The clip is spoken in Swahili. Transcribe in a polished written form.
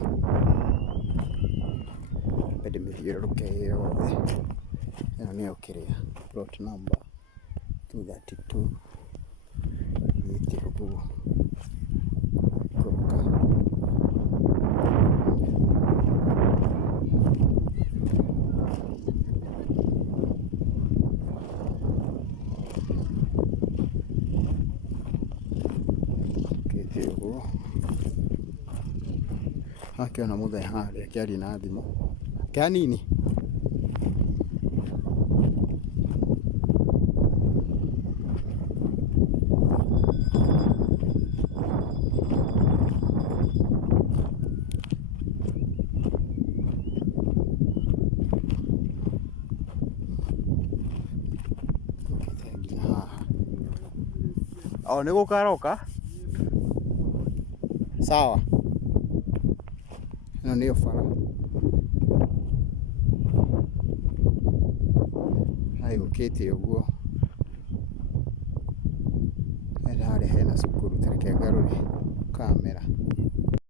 bara bende mithiũrũrũke yothe. Ĩno nĩyo kĩrĩa plot number 232 thiĩte ũguo ikũrũka. Ũkĩte ũguo akĩona mũthee harĩa akĩaria na thimũ kanini. O nĩ gũkaroka sawa. Ĩno nĩyo bara haĩgũkĩte ũguo. Harĩa hena cukuru, ta reke ngarũre kamera.